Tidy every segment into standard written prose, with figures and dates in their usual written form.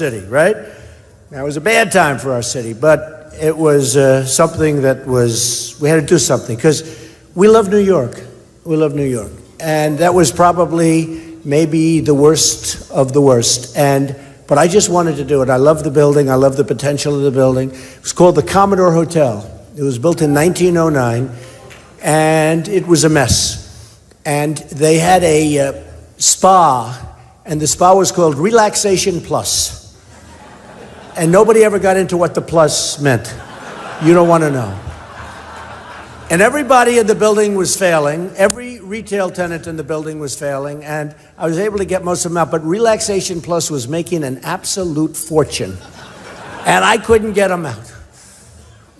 city, right? Now, it was a bad time for our city, but it was something that we had to do something, because we love New York. We love New York. And that was probably maybe the worst of the worst. But I just wanted to do it. I love the building. I love the potential of the building. It was called the Commodore Hotel. It was built in 1909, and it was a mess. And they had a spa, and the spa was called Relaxation Plus. And nobody ever got into what the plus meant. You don't want to know. And everybody in the building was failing. Every retail tenant in the building was failing. And I was able to get most of them out. But Relaxation Plus was making an absolute fortune. And I couldn't get them out.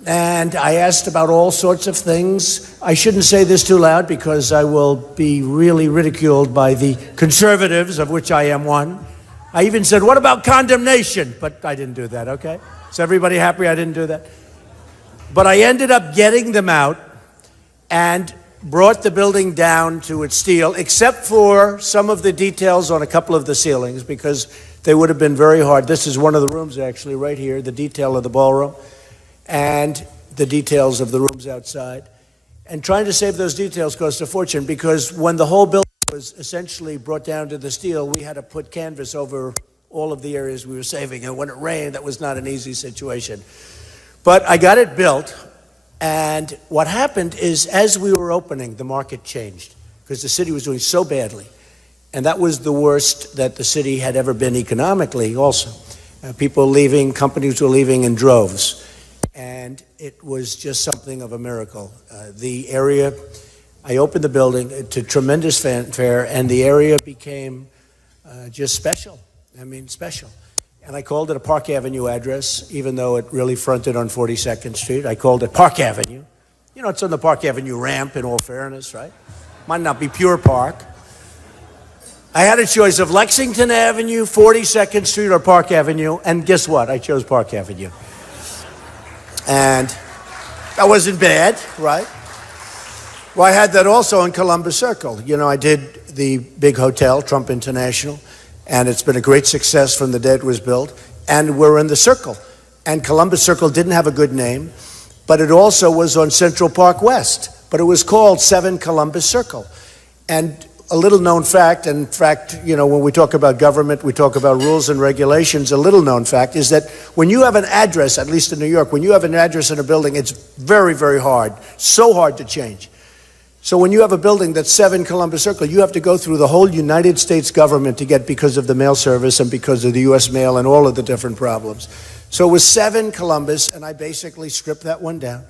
And I asked about all sorts of things. I shouldn't say this too loud because I will be really ridiculed by the conservatives, of which I am one. I even said, what about condemnation? But I didn't do that, okay? Is everybody happy I didn't do that? But I ended up getting them out and brought the building down to its steel, except for some of the details on a couple of the ceilings, because they would have been very hard. This is one of the rooms, actually, right here, the detail of the ballroom, and the details of the rooms outside. And trying to save those details cost a fortune, because when the whole building was essentially brought down to the steel, we had to put canvas over all of the areas we were saving. And when it rained, that was not an easy situation. But I got it built. And what happened is, as we were opening, the market changed, because the city was doing so badly. And that was the worst that the city had ever been economically also. People leaving, companies were leaving in droves. And it was just something of a miracle. The area, I opened the building to tremendous fanfare, and the area became just special. I mean, special. And I called it a Park Avenue address, even though it really fronted on 42nd Street. I called it Park Avenue. You know, it's on the Park Avenue ramp, in all fairness, right? Might not be pure park. I had a choice of Lexington Avenue, 42nd Street, or Park Avenue, and guess what? I chose Park Avenue. And that wasn't bad, right? Well, I had that also in Columbus Circle. You know, I did the big hotel, Trump International, and it's been a great success from the day it was built. And we're in the Circle. And Columbus Circle didn't have a good name, but it also was on Central Park West. But it was called 7 Columbus Circle. And a little known fact, in fact, you know, when we talk about government, we talk about rules and regulations, a little known fact is that when you have an address, at least in New York, when you have an address in a building, it's very, very hard, so hard to change. So when you have a building that's 7 Columbus Circle, you have to go through the whole United States government to get, because of the mail service and because of the U.S. mail and all of the different problems. So it was 7 Columbus, and I basically stripped that one down.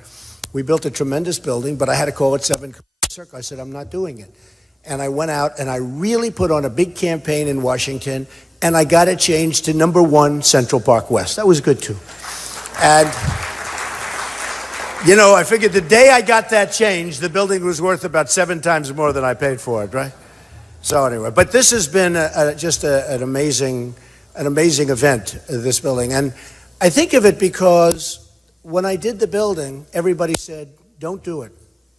We built a tremendous building, but I had to call it 7 Columbus Circle. I said, I'm not doing it. And I went out and I really put on a big campaign in Washington, and I got it changed to number 1 Central Park West. That was good too. And you know, I figured the day I got that changed, the building was worth about 7 times more than I paid for it, right? So anyway, but this has been just an amazing event, this building. And I think of it because when I did the building, everybody said, don't do it.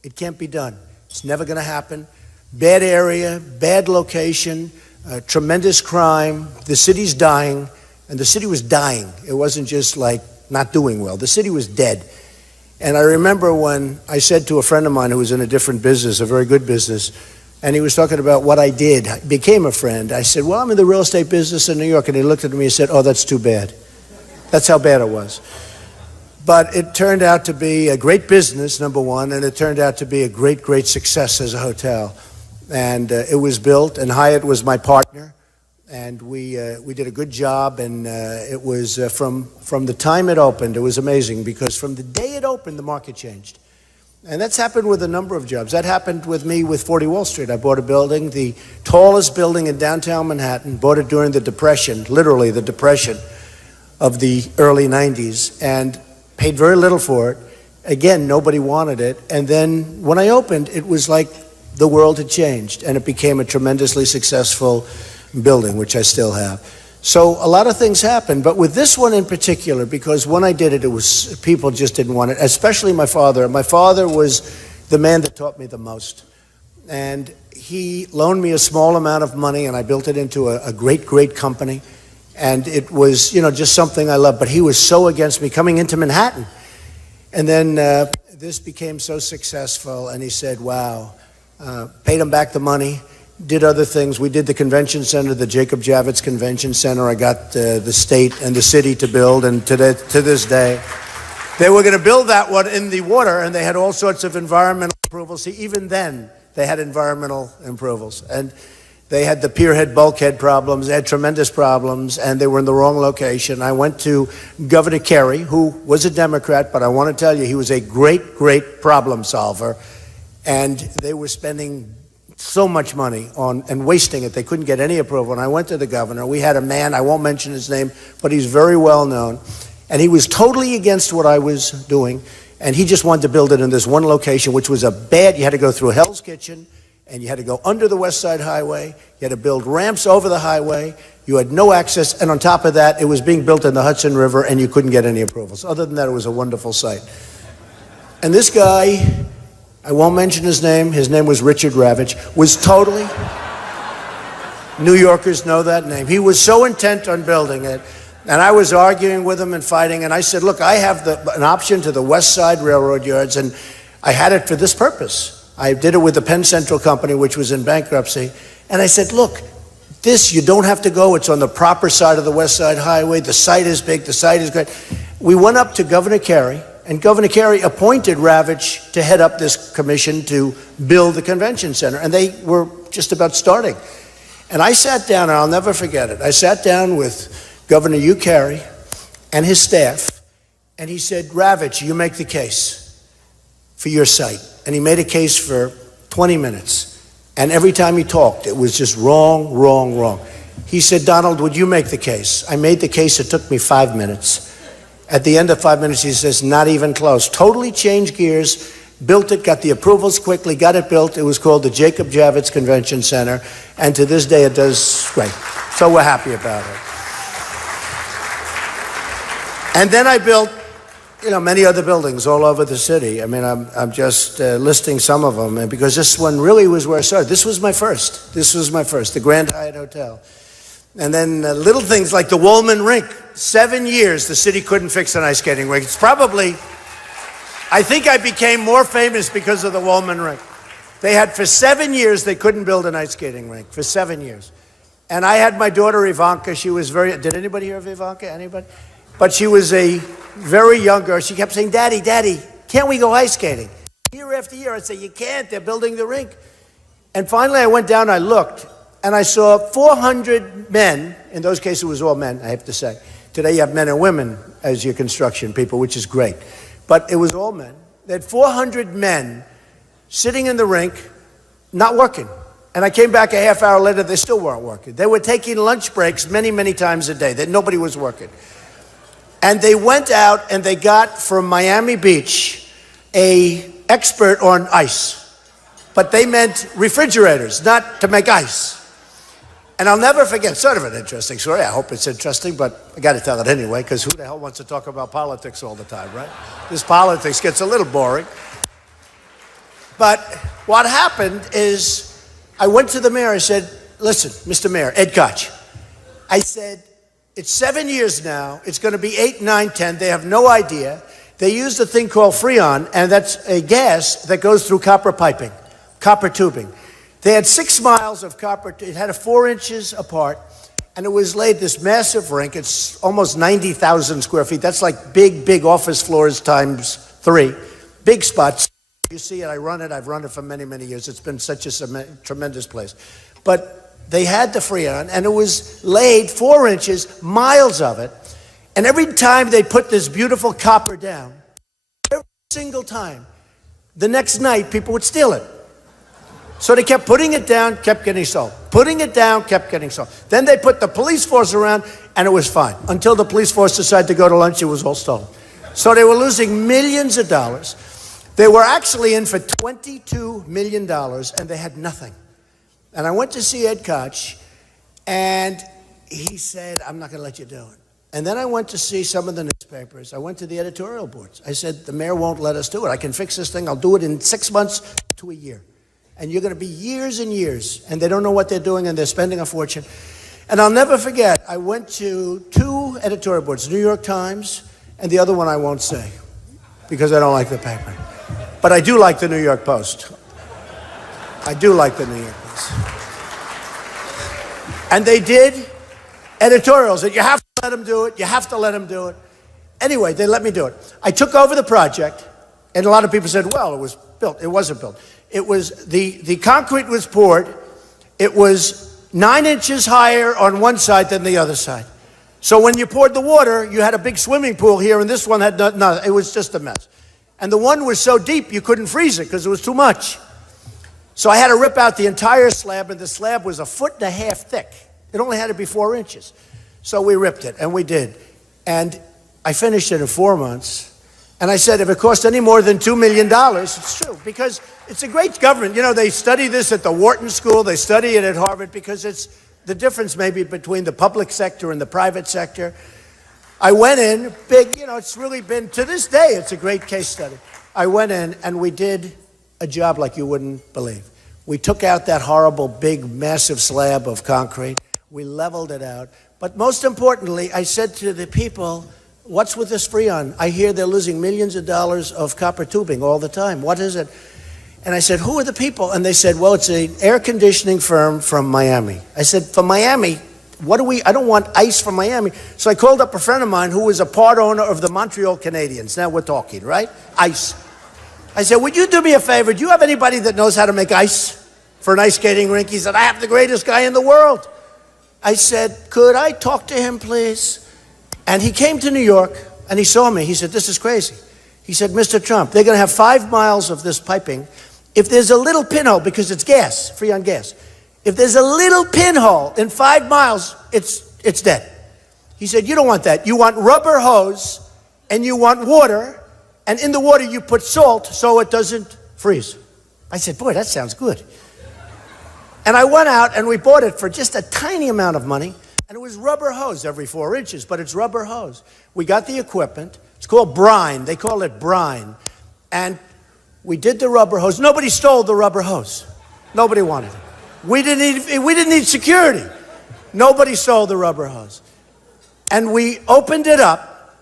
It can't be done. It's never going to happen. Bad area, bad location, tremendous crime. The city's dying, and the city was dying. It wasn't just like not doing well. The city was dead. And I remember when I said to a friend of mine who was in a different business, a very good business, and he was talking about what I did, became a friend. I said, well, I'm in the real estate business in New York. And he looked at me and said, oh, that's too bad. That's how bad it was. But it turned out to be a great business, number one, and it turned out to be a great, great success as a hotel. And it was built, and Hyatt was my partner. And we did a good job, and it was from the time it opened, it was amazing, because from the day it opened, the market changed. And that's happened with a number of jobs. That happened with me with 40 Wall Street. I bought a building, the tallest building in downtown Manhattan, bought it during the Depression, literally the Depression of the early 90s, and paid very little for it. Again, nobody wanted it. And then when I opened, it was like the world had changed, and it became a tremendously successful building, which I still have. So a lot of things happened, but with this one in particular, because when I did it, it was, people just didn't want it, especially my father. My father was the man that taught me the most. And he loaned me a small amount of money, and I built it into a great, great company. And it was, just something I loved. But he was so against me coming into Manhattan. And then this became so successful, and he said, wow, paid him back the money, did other things. We did the convention center, the Jacob Javits Convention Center. I got the state and the city to build, and to this day, they were going to build that one in the water, and they had all sorts of environmental approvals. See, even then, they had environmental approvals. And they had the pierhead, bulkhead problems. They had tremendous problems, and they were in the wrong location. I went to Governor Kerry, who was a Democrat, but I want to tell you, he was a great, great problem solver. And they were spending so much money on and wasting it. They couldn't get any approval. And I went to the governor. We had a man, I won't mention his name, but he's very well known. And he was totally against what I was doing. And he just wanted to build it in this one location, which was you had to go through Hell's Kitchen, and you had to go under the West Side Highway. You had to build ramps over the highway. You had no access. And on top of that, it was being built in the Hudson River, and you couldn't get any approvals. Other than that, it was a wonderful site. And this guy, I won't mention his name was Richard Ravitch, was totally, New Yorkers know that name. He was so intent on building it. And I was arguing with him and fighting, and I said, look, I have an option to the West Side Railroad yards, and I had it for this purpose. I did it with the Penn Central Company, which was in bankruptcy. And I said, look, you don't have to go. It's on the proper side of the West Side Highway. The site is big. The site is great. We went up to Governor Kerry, and Governor Kerry appointed Ravitch to head up this commission to build the convention center. And they were just about starting. And I sat down, and I'll never forget it. I sat down with Governor Hugh Carey and his staff, and he said, Ravitch, you make the case for your site. And he made a case for 20 minutes. And every time he talked, it was just wrong, wrong, wrong. He said, Donald, would you make the case? I made the case. It took me 5 minutes. At the end of 5 minutes, he says, not even close. Totally changed gears, built it, got the approvals quickly, got it built. It was called the Jacob Javits Convention Center. And to this day, it does great. So we're happy about it. And then I built, many other buildings all over the city. I mean, I'm just listing some of them, and because this one really was where I started. This was my first, the Grand Hyatt Hotel. And then little things like the Woolman Rink. 7 years, the city couldn't fix an ice skating rink. It's probably, I think I became more famous because of the Woolman Rink. They had, for 7 years, they couldn't build an ice skating rink, for 7 years. And I had my daughter Ivanka. She was did anybody hear of Ivanka? Anybody? But she was a very young girl. She kept saying, Daddy, Daddy, can't we go ice skating? Year after year, I'd say, you can't, they're building the rink. And finally I went down, I looked, and I saw 400 men. In those cases, it was all men, I have to say. Today you have men and women as your construction people, which is great. But it was all men. They had 400 men sitting in the rink, not working. And I came back a half hour later, they still weren't working. They were taking lunch breaks many, many times a day. Nobody was working. And they went out and they got from Miami Beach an expert on ice. But they meant refrigerators, not to make ice. And I'll never forget, sort of an interesting story. I hope it's interesting, but I got to tell it anyway, because who the hell wants to talk about politics all the time, right? This politics gets a little boring. But what happened is I went to the mayor. I said, listen, Mr. Mayor, Ed Koch. I said, it's 7 years now. It's going to be 8, 9, 10. They have no idea. They use a thing called Freon, and that's a gas that goes through copper piping, copper tubing. They had 6 miles of copper. It had 4 inches apart, and it was laid this massive rink. It's almost 90,000 square feet. That's like big, big office floors times 3. Big spots. You see it. I run it. I've run it for many, many years. It's been such a tremendous place. But they had the Freon, and it was laid 4 inches, miles of it. And every time they put this beautiful copper down, every single time, the next night, people would steal it. So they kept putting it down, kept getting sold. Putting it down, kept getting sold. Then they put the police force around, and it was fine. Until the police force decided to go to lunch, it was all stolen. So they were losing millions of dollars. They were actually in for $22 million, and they had nothing. And I went to see Ed Koch, and he said, I'm not going to let you do it. And then I went to see some of the newspapers. I went to the editorial boards. I said, the mayor won't let us do it. I can fix this thing. I'll do it in 6 months to a year. And you're going to be years and years. And they don't know what they're doing, and they're spending a fortune. And I'll never forget, I went to 2 editorial boards, New York Times, and the other one I won't say, because I don't like the paper. But I do like the New York Post. I do like the New York Post. And they did editorials that you have to let them do it, you have to let them do it. Anyway, they let me do it. I took over the project, and a lot of people said, well, it was built. It wasn't built. It was, the concrete was poured. It was 9 inches higher on one side than the other side. So when you poured the water, you had a big swimming pool here, and this one had nothing. It was just a mess. And the one was so deep, you couldn't freeze it because it was too much. So I had to rip out the entire slab, and the slab was 1.5 feet thick. It only had to be 4 inches. So we ripped it, and we did. And I finished it in 4 months. And I said, if it cost any more than $2 million, it's true, because it's a great government. You know, they study this at the Wharton School. They study it at Harvard because it's the difference maybe between the public sector and the private sector. I went in, big, you know, it's really been, to this day, it's a great case study. I went in, and we did a job like you wouldn't believe. We took out that horrible, big, massive slab of concrete. We leveled it out. But most importantly, I said to the people, what's with this Freon? I hear they're losing millions of dollars of copper tubing all the time. What is it? And I said, who are the people? And they said, well, it's an air conditioning firm from Miami. I said, from Miami? I don't want ice from Miami. So I called up a friend of mine who was a part owner of the Montreal Canadiens. Now we're talking, right? Ice. I said, would you do me a favor? Do you have anybody that knows how to make ice for an ice skating rink? He said, I have the greatest guy in the world. I said, could I talk to him, please? And he came to New York, and he saw me. He said, this is crazy. He said, Mr. Trump, they're going to have 5 miles of this piping. If there's a little pinhole, because it's gas, Freon gas, if there's a little pinhole in 5 miles, it's dead. He said, you don't want that. You want rubber hose, and you want water, and in the water you put salt so it doesn't freeze. I said, boy, that sounds good. And I went out, and we bought it for just a tiny amount of money. And it was rubber hose every 4 inches, but it's rubber hose. We got the equipment. It's called brine. They call it brine. And we did the rubber hose. Nobody stole the rubber hose. Nobody wanted it. We didn't need security. Nobody stole the rubber hose. And we opened it up,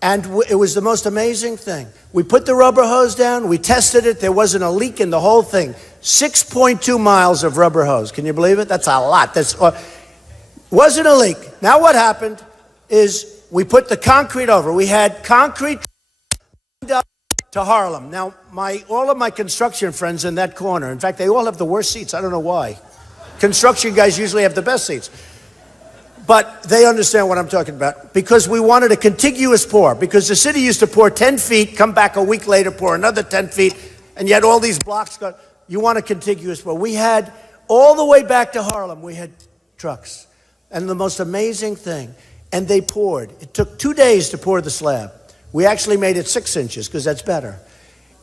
and it was the most amazing thing. We put the rubber hose down. We tested it. There wasn't a leak in the whole thing. 6.2 miles of rubber hose. Can you believe it? That's a lot. Wasn't a leak. Now what happened is we put the concrete over. We had concrete to Harlem. Now, all of my construction friends in that corner, in fact, they all have the worst seats. I don't know why. Construction guys usually have the best seats. But they understand what I'm talking about. Because we wanted a contiguous pour. Because the city used to pour 10 feet, come back a week later, pour another 10 feet, and yet all these blocks you want a contiguous pour. We had, all the way back to Harlem, we had trucks. And the most amazing thing, and they poured. It took 2 days to pour the slab. We actually made it 6 inches because that's better.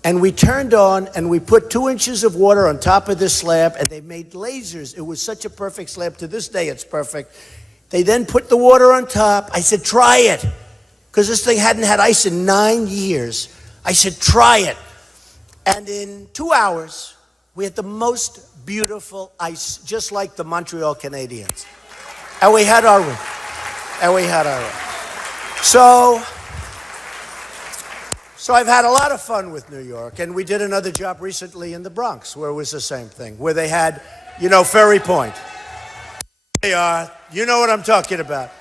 And we turned on and we put 2 inches of water on top of this slab, and they made lasers. It was such a perfect slab. To this day, it's perfect. They then put the water on top. I said, try it. Because this thing hadn't had ice in 9 years. I said, try it. And in 2 hours, we had the most beautiful ice, just like the Montreal Canadiens. And we had our room. So I've had a lot of fun with New York. And we did another job recently in the Bronx, where it was the same thing, where they had, Ferry Point. They are, you know what I'm talking about.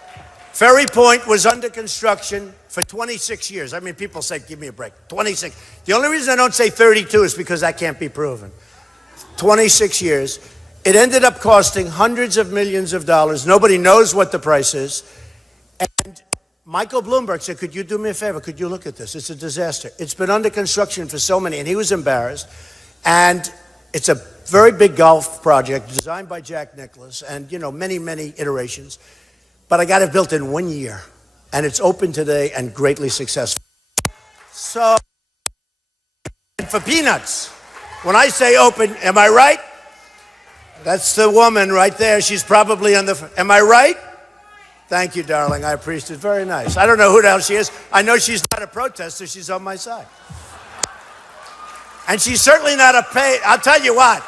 Ferry Point was under construction for 26 years. I mean, people say, give me a break. 26. The only reason I don't say 32 is because that can't be proven. 26 years. It ended up costing hundreds of millions of dollars. Nobody knows what the price is. And Michael Bloomberg said, could you do me a favor? Could you look at this? It's a disaster. It's been under construction for so many, and he was embarrassed. And it's a very big golf project designed by Jack Nicklaus and, many, many iterations. But I got it built in 1 year, and it's open today and greatly successful. So, for peanuts, when I say open, am I right? That's the woman right there. She's probably on the... Am I right? Thank you, darling. I appreciate it. Very nice. I don't know who the hell she is. I know she's not a protester. She's on my side. And she's certainly not a pay... I'll tell you what.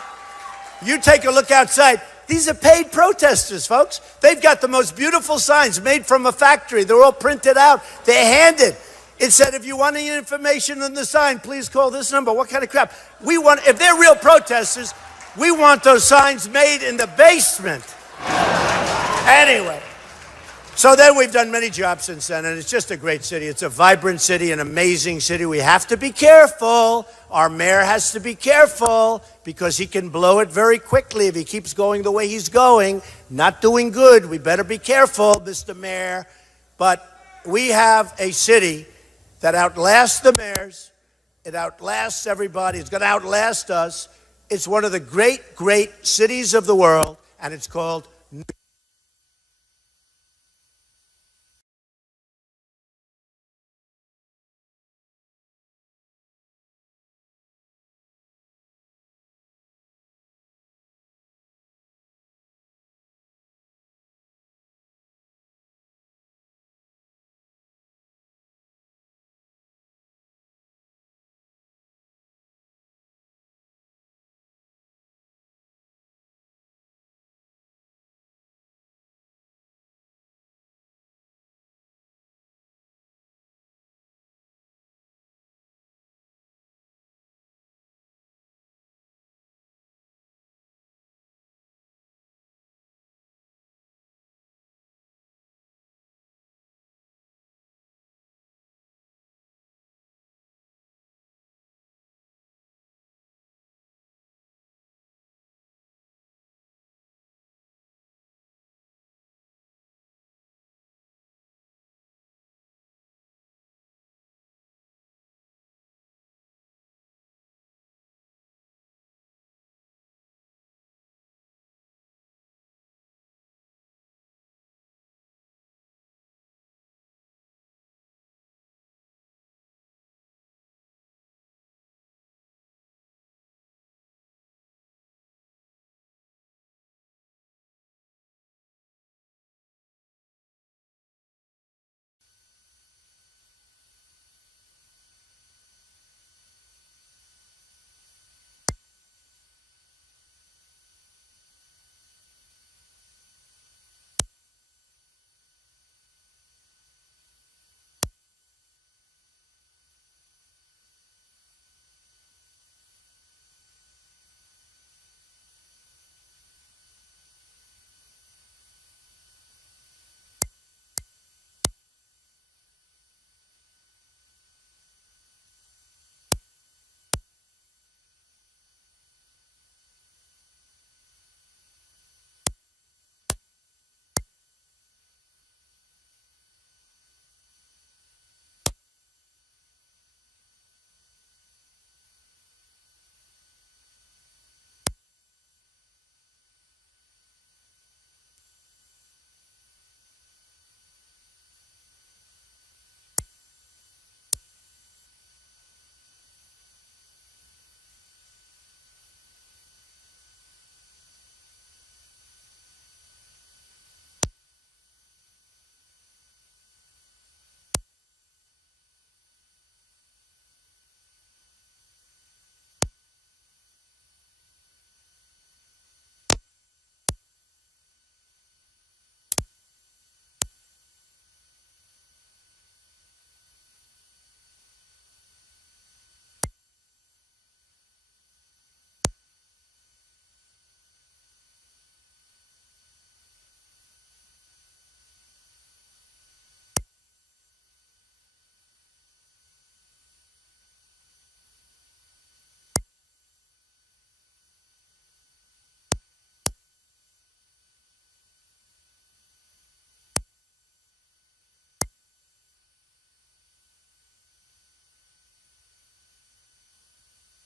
You take a look outside. These are paid protesters, folks. They've got the most beautiful signs made from a factory. They're all printed out. They're handed. It said, if you want any information on the sign, please call this number. What kind of crap? If they're real protesters, we want those signs made in the basement. Anyway, so then we've done many jobs since then, and it's just a great city. It's a vibrant city, an amazing city. We have to be careful. Our mayor has to be careful because he can blow it very quickly if he keeps going the way he's going. Not doing good. We better be careful, Mr. Mayor. But we have a city that outlasts the mayors. It outlasts everybody. It's going to outlast us. It's one of the great, great cities of the world, and it's called New York.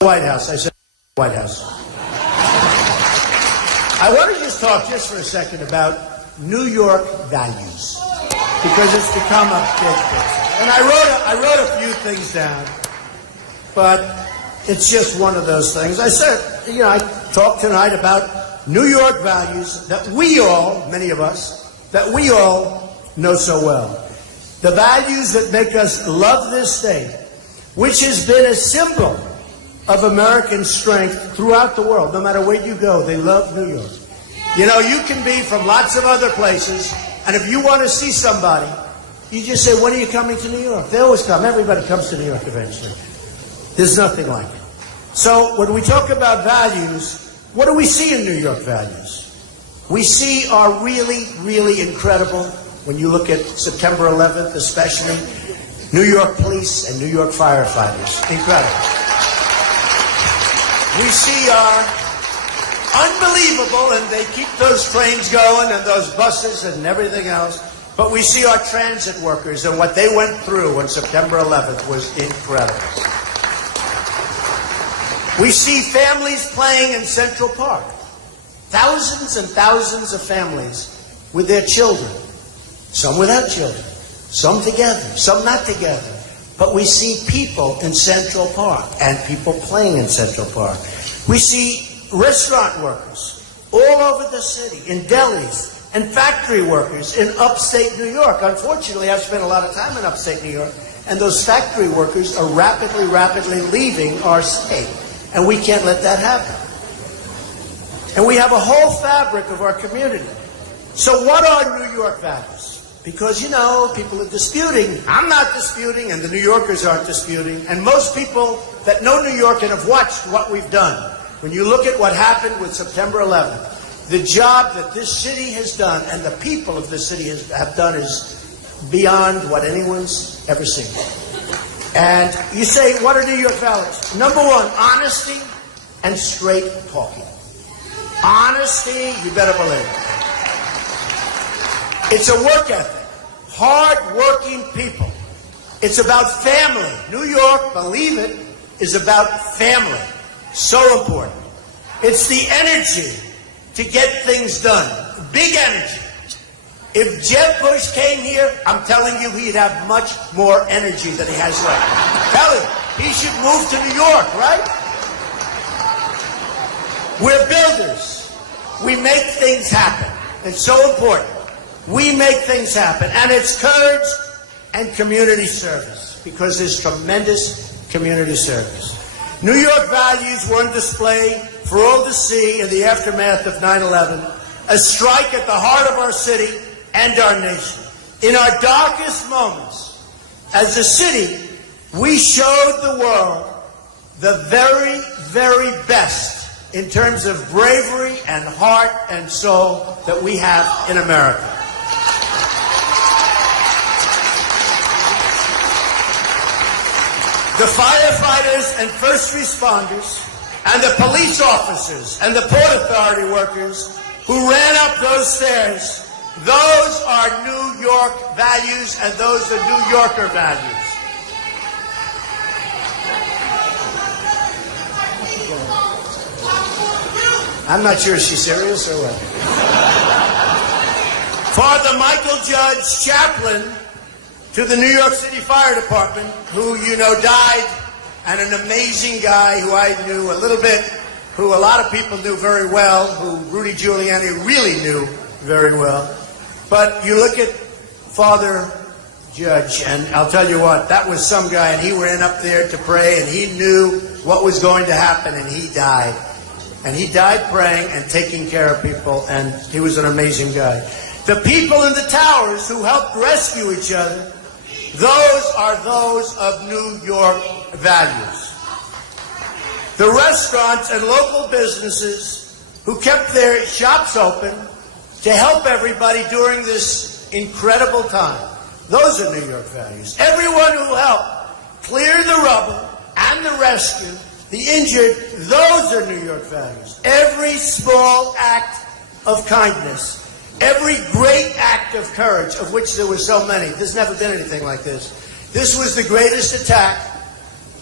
White House. I said White House. I want to just talk just for a second about New York values because it's become a big thing. And I wrote a few things down, but it's just one of those things. I said, I talked tonight about New York values that we all, many of us, that we all know so well. The values that make us love this state, which has been a symbol of American strength throughout the world. No matter where you go, they love New York. You know, you can be from lots of other places, and if you want to see somebody, you just say, when are you coming to New York? They always come. Everybody comes to New York eventually. There's nothing like it. So when we talk about values, what do we see in New York values? We see are really, really incredible. When you look at September 11th, especially, New York police and New York firefighters. Incredible. We see are unbelievable, and they keep those trains going and those buses and everything else. But we see our transit workers, and what they went through on September 11th was incredible. We see families playing in Central Park. Thousands and thousands of families with their children. Some without children. Some together. Some not together. But we see people in Central Park and people playing in Central Park. We see restaurant workers all over the city, in delis, and factory workers in upstate New York. Unfortunately, I've spent a lot of time in upstate New York, and those factory workers are rapidly leaving our state. And we can't let that happen. And we have a whole fabric of our community. So what are New York values? Because, you know, people are disputing. I'm not disputing, and the New Yorkers aren't disputing. And most people that know New York and have watched what we've done, when you look at what happened with September 11th, the job that this city has done and the people of this city have done is beyond what anyone's ever seen. And you say, what are New York values? Number one, honesty and straight talking. Honesty, you better believe it. It's a work ethic. Hard-working people. It's about family. New York, believe it, is about family. So important. It's the energy to get things done. Big energy. If Jeb Bush came here, I'm telling you, he'd have much more energy than he has right now. Tell him, he should move to New York, right? We're builders. We make things happen. It's so important. We make things happen. And it's courage and community service, because there's tremendous community service. New York values were on display for all to see in the aftermath of 9/11, a strike at the heart of our city and our nation. In our darkest moments, as a city, we showed the world the very, very best in terms of bravery and heart and soul that we have in America. The firefighters and first responders and the police officers and the Port Authority workers who ran up those stairs, those are New York values, and those are New Yorker values. I'm not sure, is she serious or what? Father Michael Judge, chaplain to the New York City Fire Department, who you know died, and an amazing guy who I knew a little bit, who a lot of people knew very well, who Rudy Giuliani really knew very well. But you look at Father Judge, and I'll tell you what, that was some guy, and he went up there to pray, and he knew what was going to happen, and he died. And he died praying and taking care of people, and he was an amazing guy. The people in the towers who helped rescue each other, those are those of New York values. The restaurants and local businesses who kept their shops open to help everybody during this incredible time, those are New York values. Everyone who helped clear the rubble and the rescue, the injured, those are New York values. Every small act of kindness, every great act of courage, of which there were so many. There's never been anything like this. This was the greatest attack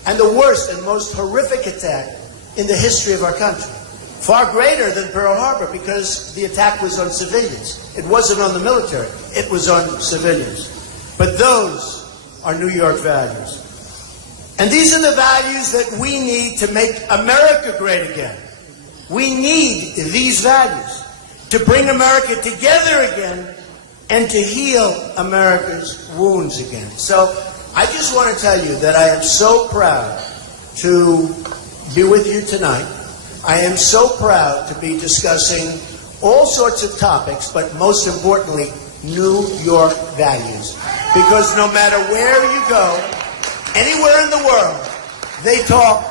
and the worst and most horrific attack in the history of our country. Far greater than Pearl Harbor, because the attack was on civilians. It wasn't on the military. It was on civilians. But those are New York values. And these are the values that we need to make America great again. We need these values to bring America together again and to heal America's wounds again. So I just want to tell you that I am so proud to be with you tonight. I am so proud to be discussing all sorts of topics, but most importantly, New York values. Because no matter where you go, anywhere in the world, they talk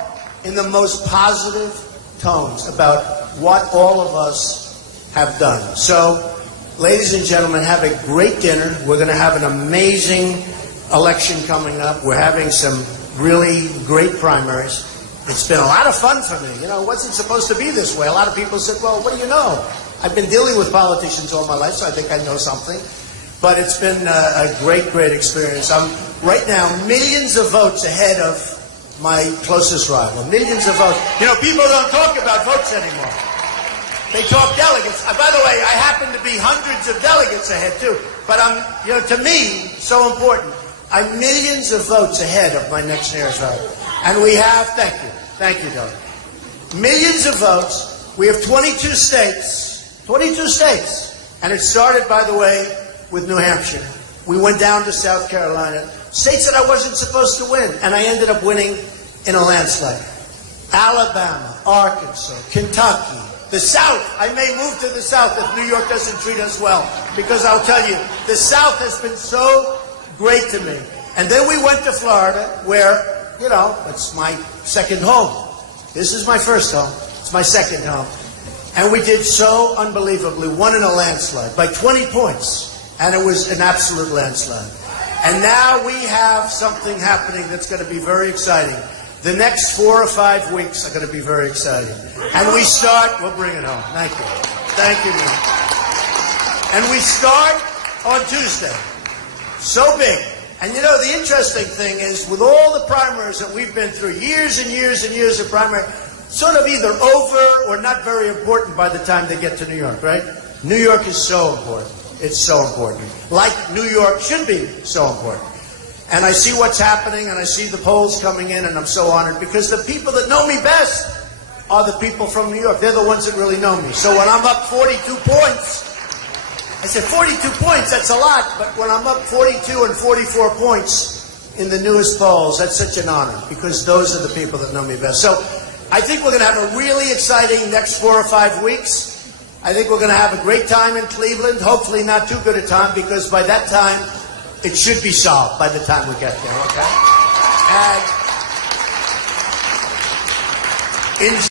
in the most positive tones about what all of us have done. So, ladies and gentlemen, have a great dinner. We're going to have an amazing election coming up. We're having some really great primaries. It's been a lot of fun for me. You know, it wasn't supposed to be this way. A lot of people said, well, what do you know? I've been dealing with politicians all my life, so I think I know something. But it's been a great, great experience. I'm right now millions of votes ahead of my closest rival. Millions of votes. You know, people don't talk about votes anymore. They talk delegates. By the way, I happen to be hundreds of delegates ahead, too. But to me, so important. I'm millions of votes ahead of my next nearest rival. And we have, thank you, Doug. Millions of votes. We have 22 states. 22 states. And it started, by the way, with New Hampshire. We went down to South Carolina. States that I wasn't supposed to win. And I ended up winning in a landslide. Alabama, Arkansas, Kentucky, the South. I may move to the South if New York doesn't treat us well. Because I'll tell you, the South has been so great to me. And then we went to Florida, where, you know, it's my second home. This is my first home. It's my second home. And we did so unbelievably, won in a landslide by 20 points. And it was an absolute landslide. And now we have something happening that's going to be very exciting. The next 4 or 5 weeks are going to be very exciting. And we start, we'll bring it home. Thank you. Thank you, Nick. And we start on Tuesday. So big. And you know, the interesting thing is, with all the primaries that we've been through, years and years and years of primary, sort of either over or not very important by the time they get to New York, right? New York is so important. It's so important. Like New York should be so important. And I see what's happening, and I see the polls coming in, and I'm so honored, because the people that know me best are the people from New York. They're the ones that really know me. So when I'm up 42 points, I said 42 points, that's a lot, but when I'm up 42 and 44 points in the newest polls, that's such an honor, because those are the people that know me best. So I think we're going to have a really exciting next 4 or 5 weeks. I think we're going to have a great time in Cleveland, hopefully not too good a time, because by that time, it should be solved by the time we get there, okay? And in